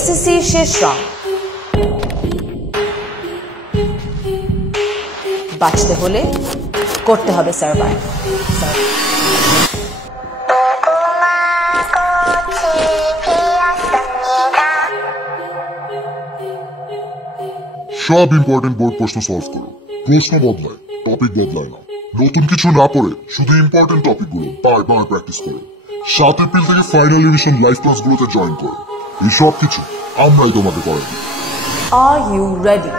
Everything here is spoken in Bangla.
এসএসসি শেষ রাউন্ড, বাঁচতে হলে করতে হবে সার্ভাইভ। সব ইম্পর্টেন্ট বোর্ড প্রশ্ন সলভ করো। প্রশ্ন বদলায়, টপিক বদলায় না। নতুন কিছু না পড়ে শুধু ইম্পর্টেন্ট টপিকগুলো বারবার প্র্যাকটিস করো। 7 এপ্রিল থেকে ফাইনাল রিভিশন লাইভ ক্লাসগুলোতে জয়েন করো। এই সব কিছু আমরাই তোমাকে করাই। Are you ready?